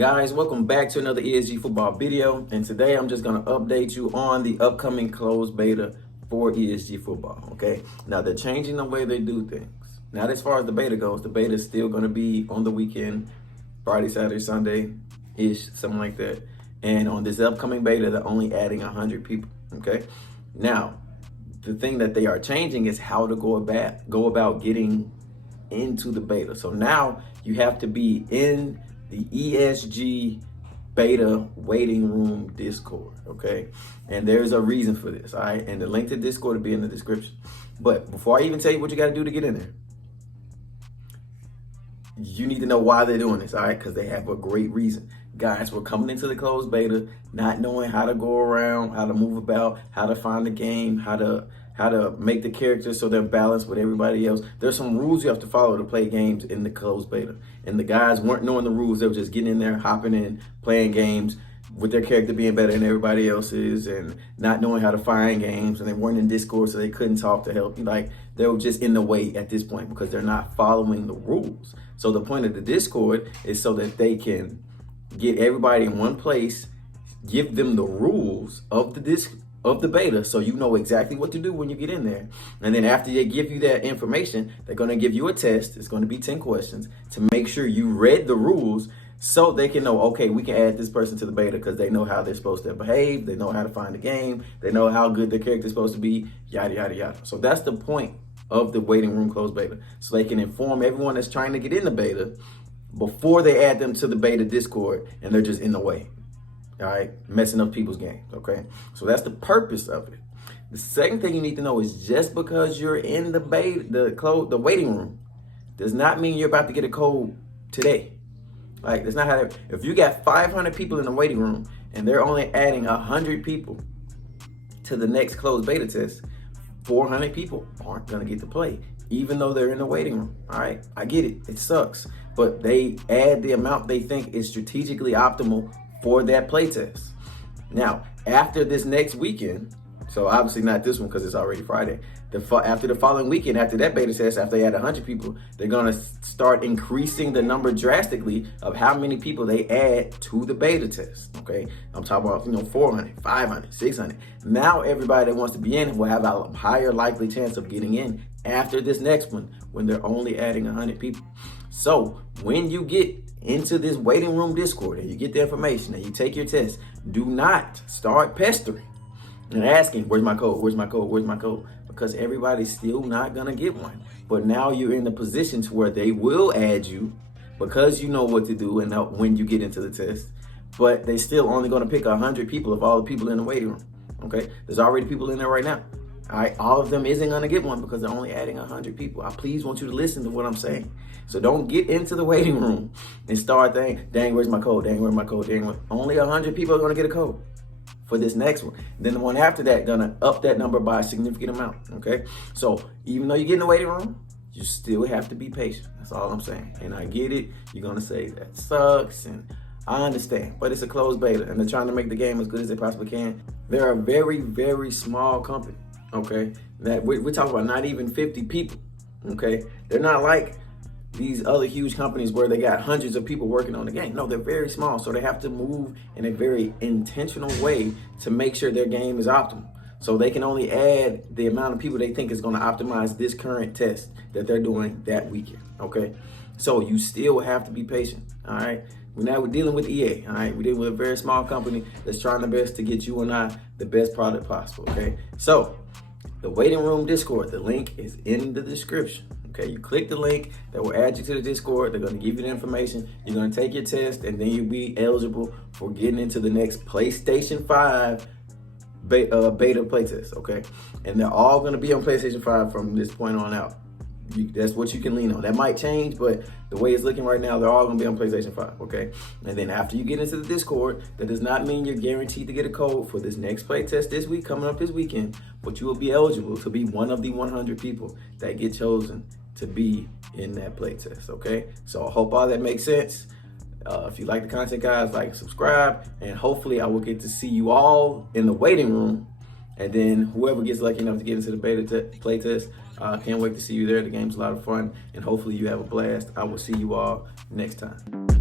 Guys, welcome back to another ESG Football video, and today I'm just going to update you on the upcoming closed beta for ESG Football, okay? Now, they're changing the way they do things. Not as far as the beta goes. The beta is still going to be on the weekend, Friday, Saturday, Sunday-ish, something like that. And on this upcoming beta, they're only adding 100 people, okay? Now, the thing that they are changing is how to go about getting into the beta. So now you have to be in the ESG beta waiting room Discord, okay? And there's a reason for this, all right? And the link to Discord will be in the description. But before I even tell you what you got to do to get in there, you need to know why they're doing this, all right? Because they have a great reason. Guys, we're coming into the closed beta, not knowing how to go around, how to move about, how to find the game, how to make the characters so they're balanced with everybody else. There's some rules you have to follow to play games in the closed beta. And the guys weren't knowing the rules. They were just getting in there, hopping in, playing games with their character being better than everybody else's and not knowing how to find games. And they weren't in Discord, so they couldn't talk to help you. Like, they were just in the way at this point because they're not following the rules. So the point of the Discord is so that they can get everybody in one place, give them the rules of the beta, so you know exactly what to do when you get in there. And then after they give you that information, they're going to give you a test. It's going to be 10 questions to make sure you read the rules so they can know, okay, we can add this person to the beta because they know how they're supposed to behave. They know how to find the game. They know how good their character is supposed to be, yada, yada, yada. So that's the point of the waiting room closed beta. So they can inform everyone that's trying to get in the beta before they add them to the beta Discord and they're just in the way. All right, messing up people's games, okay? So that's the purpose of it. The second thing you need to know is just because you're in the beta, the waiting room, does not mean you're about to get a code today. Like, that's not how if you got 500 people in the waiting room and they're only adding 100 people to the next closed beta test, 400 people aren't gonna get to play, even though they're in the waiting room, all right? I get it, it sucks, but they add the amount they think is strategically optimal for that playtest. Now, after this next weekend, so obviously not this one because it's already Friday, after the following weekend, after that beta test, after they add 100 people, they're gonna start increasing the number drastically of how many people they add to the beta test, okay? I'm talking about, 400, 500, 600. Now everybody that wants to be in will have a higher likely chance of getting in after this next one when they're only adding 100 people. So when you get into this waiting room Discord and you get the information and you take your test, do not start pestering and asking, where's my code, where's my code, where's my code? Because everybody's still not gonna get one. But now you're in the position to where they will add you because you know what to do and when you get into the test, but they still only gonna pick 100 people of all the people in the waiting room, okay? There's already people in there right now. All right, all of them isn't gonna get one because they're only adding 100 people. I please want you to listen to what I'm saying. So don't get into the waiting room and start thinking, dang, where's my code? Dang, where's my code? Dang, only 100 people are gonna get a code for this next one. Then the one after that gonna up that number by a significant amount, okay? So even though you get in the waiting room, you still have to be patient. That's all I'm saying. And I get it. You're gonna say that sucks, and I understand, but it's a closed beta and they're trying to make the game as good as they possibly can. They're a very, very small company. Okay, that we're talking about not even 50 people. Okay, they're not like these other huge companies where they got hundreds of people working on the game. No, they're very small, so they have to move in a very intentional way to make sure their game is optimal. So they can only add the amount of people they think is going to optimize this current test that they're doing that weekend. Okay, so you still have to be patient. All right. We're dealing with EA, all right? We're dealing with a very small company that's trying their best to get you and I the best product possible, okay? So, the waiting room Discord, the link is in the description, okay? You click the link, that will add you to the Discord. They're gonna give you the information. You're gonna take your test, and then you'll be eligible for getting into the next PlayStation 5 beta playtest, okay? And they're all gonna be on PlayStation 5 from this point on out. That's what you can lean on. That might change, but the way it's looking right now, they're all gonna be on PlayStation 5, okay? And then after you get into the Discord, that does not mean you're guaranteed to get a code for this next playtest this week, coming up this weekend, but you will be eligible to be one of the 100 people that get chosen to be in that playtest, okay? So I hope all that makes sense. If you like the content, guys, like, subscribe, and hopefully I will get to see you all in the waiting room. And then whoever gets lucky enough to get into the beta playtest, can't wait to see you there. The game's a lot of fun, and hopefully you have a blast. I will see you all next time.